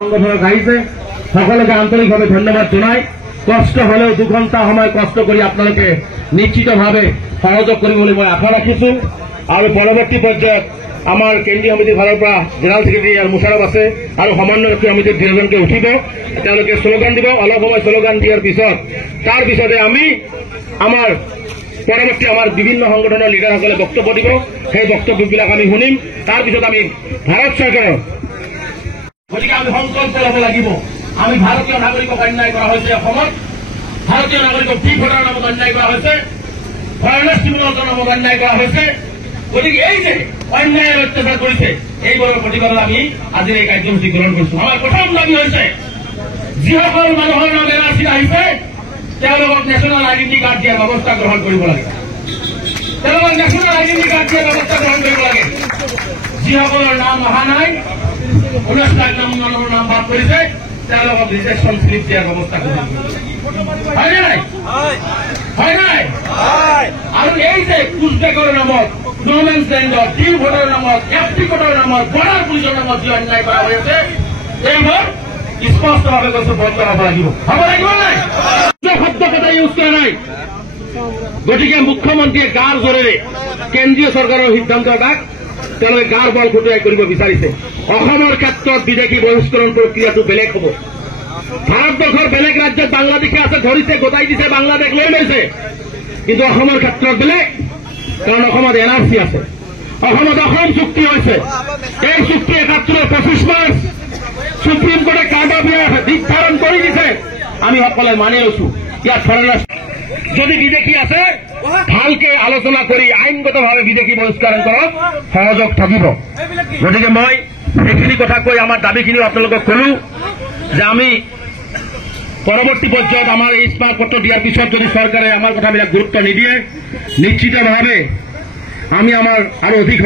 সংগঠনক আহিছে সকলকে আন্তৰিকভাবে ধন্যবাদ জানাই। কষ্ট হলেও 2 ঘণ্টা সময় কষ্ট কৰি আপোনালোকে নিশ্চিতভাৱে সহযোগ কৰিবলৈ মই আশা ৰাখিছো। আৰু পৰৱৰ্তী পৰ্যায়ত আমাৰ কেন্দ্ৰীয় সমিতিৰ ফালৰ পৰা জেনেৰেল ছেক্ৰেটাৰী আৰু মুছাৰফ আছে আৰু সমন্বয় সমিতিৰ 2জনকে উঠিব, তেওঁলোকে শ্লোগান দিব। অলপ সময় শ্লোগান দিয়াৰ পিছত তাৰ পিছতে আমি আমাৰ পৰৱৰ্তী আমাৰ বিভিন্ন সংগঠনৰ লিডাৰসকলে বক্তব্য দিব। সেই বক্তব্যবিলাক আমি শুনিম। তাৰ পিছত আমি ভাৰত চৰকাৰৰ গতিকে আমি সংকল্প ল'ব লাগিব। আমি ভাৰতীয় নাগৰিকক অন্যায় কৰা হৈছে, অসমত ভাৰতীয় নাগৰিকক ফ্ৰী ভোটাৰ নামত অন্যায় কৰা হৈছে, ফৰেনাৰ্ছ ট্ৰিবিউনেলৰ নামত অন্যায় কৰা হৈছে। গতিকে এই যে অন্যায় অত্যাচাৰ কৰিছে এইবোৰৰ প্ৰতিবাদত আমি আজিৰ এই কাৰ্যসূচী গ্ৰহণ কৰিছো। আমাৰ প্ৰথম দাবী হৈছে যিসকল মানুহৰ নাম NRC আহিছে তেওঁলোকক নেশ্যনেল আইডেণ্টি কাৰ্ড দিয়াৰ ব্যৱস্থা গ্ৰহণ কৰিব লাগে। তেওঁলোকক নেশ্যনেল আইডেণ্টি কাৰ্ড দিয়াৰ ব্যৱস্থা গ্ৰহণ কৰিব লাগে। যিসকলৰ নাম অহা নাই, 19 লাখ মানুহৰ নাম বাদ কৰিছে, তেওঁলোকক ৰিজেকশ্যন স্লিপ দিয়াৰ ব্যৱস্থা কৰিব লাগে। হয় নাই? হয় নাই? আৰু এই যে পুছবেকৰ নামত, নোমেন্স লেণ্ডত, ডিউ ভোটৰ নামত, এফটি কোডৰ নামত, বৰ্ডাৰ পুলিচৰ নামত যি অন্যায় কৰা হৈ আছে এইবোৰ স্পষ্টভাৱে কৈছো বন্ধ হ'ব লাগিব। হ'ব লাগিব নাই? শব্দ কথা ইউজ কৰা নাই। গতিকে মুখ্যমন্ত্ৰীয়ে গাৰ জোৰেৰে কেন্দ্ৰীয় চৰকাৰৰ সিদ্ধান্ত এটাক তেওঁলোকে গাৰ বল খটুৱাই কৰিব বিচাৰিছে। অসমৰ ক্ষেত্ৰত বিদেশী বহিষ্কৰণ প্ৰক্ৰিয়াটো বেলেগ হ'ব। ভাৰতবৰ্ষৰ বেলেগ ৰাজ্যত বাংলাদেশে আছে, ধৰিছে, গোটাই দিছে, বাংলাদেশ লৈ লৈছে। কিন্তু অসমৰ ক্ষেত্ৰত বেলেগ, কাৰণ অসমত NRC আছে। অসমত অসম চুক্তি হৈছে। এই চুক্তি 25 মাৰ্চ সুপ্ৰিম কোৰ্টে কাৰ্ডবিয়া নিৰ্ধাৰণ কৰি দিছে, আমি সকলোৱে মানি লৈছো। ইয়াত ফৰেনাৰ্ছ যদি বিদেশী আছে ভালকে আলোচনা কৰি আইনগতভাৱে বিদেশী বহিষ্কৰণ কৰক, সহযোগ থাকিব। গতিকে মই এইখিনি কথা কৈ আমাৰ দাবীখিনিও আপোনালোকক কলো যে আমি পৰৱৰ্তী পৰ্যায়ত আমাৰ এই স্মাৰকপত্ৰ দিয়াৰ পিছত যদি চৰকাৰে আমাৰ কথাবিলাক গুৰুত্ব নিদিয়ে নিশ্চিতভাৱে আমি আমাৰ আৰু অধিক